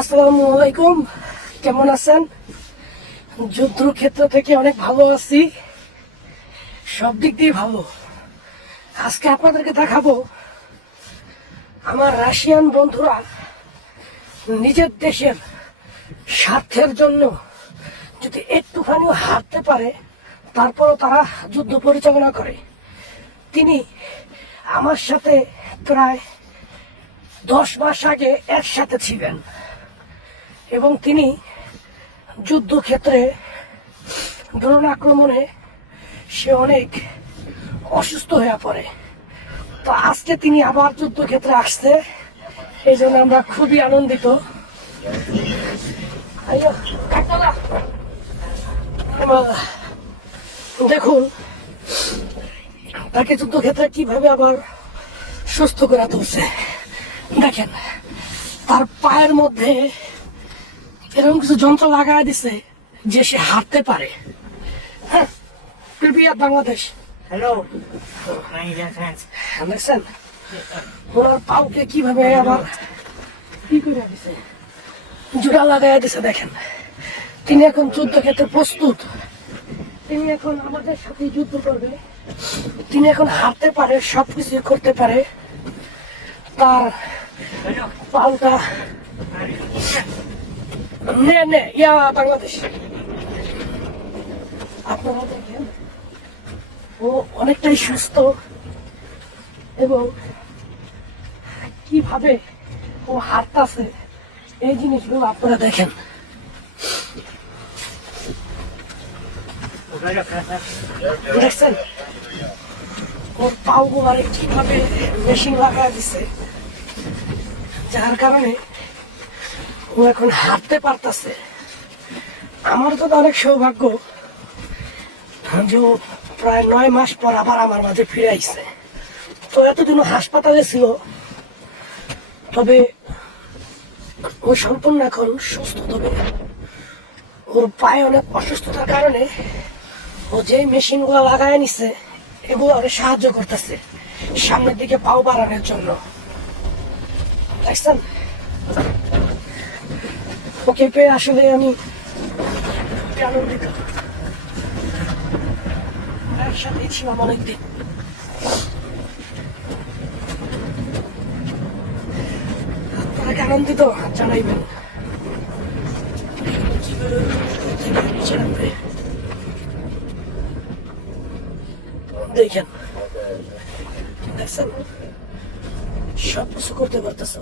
আসসালামু আলাইকুম, কেমন আছেন? যুদ্ধক্ষেত্র থেকে অনেক ভালো আছি, সব দিক দিয়ে ভালো। আজকে আপনাদেরকে দেখাবো আমার রাশিয়ান বন্ধুরা নিজের দেশের স্বার্থের জন্য যদি একটুখানিও হারতে পারে তারপরও তারা যুদ্ধ পরিচালনা করে। তিনি আমার সাথে প্রায় 10 মাস আগে একসাথে ছিলেন এবং তিনি যুদ্ধক্ষেত্রে ড্রোন আক্রমণে সে অনেক অসুস্থ হয়ে পড়ে। তো আজকে তিনি আবার যুদ্ধক্ষেত্রে আসছে, এই জন্য আমরা খুবই আনন্দিত। দেখুন তাকে যুদ্ধক্ষেত্রে কিভাবে আবার সুস্থ করে তুলছে। দেখেন তার পায়ের মধ্যে এরকম কিছু যন্ত্র লাগাই দিছে যে সে হাঁটতে পারে। হ্যাঁ, Bangladesh. Hello, my Indian friends. দেখছেন ওনার পাউকে কিভাবে আবার কি করে দিছে, জোড়া লাগাই দিছে। দেখেন তিনি এখন যুদ্ধক্ষেত্রে প্রস্তুত, তিনি এখন আমাদের সাথে যুদ্ধ করবে। তিনি এখন হাঁটতে পারে, সবকিছু করতে পারে। তার পাউটা বাংলাদেশ। আপনারা দেখেন ও অনেকটাই সুস্থ এবং কিভাবে ও হাঁটতেছে এই জিনিসগুলো আপনারা দেখেন। দেখছেন ওর পাও গুলারে কিভাবে মেশিন লাগাই দিছে, যার কারণে ও এখন হাঁটতে পারতেছে। আমার তো অনেক সৌভাগ্য যে ও প্রায় 9 মাস পর আবার আমার মাঝে ফিরে আইছে। তো এতদিন হাসপাতালে ছিল, তবে ও সম্পূর্ণ এখন সুস্থ। তবে ওর পায়ে অনেক অসুস্থতার কারণে ও যে মেশিন গুলো লাগাই নিছে এগুলো ওরে সাহায্য করতেছে সামনের দিকে পাও বাড়ানোর জন্য। দেখছেন ওকে পেয়ে আসলে আমি আনন্দিত। একসাথে ছিলাম অনেকদিন। আপনাকে আনন্দিত জানাইবেন। দেখেন দেখছেন সব কিছু করতে পারতেছ।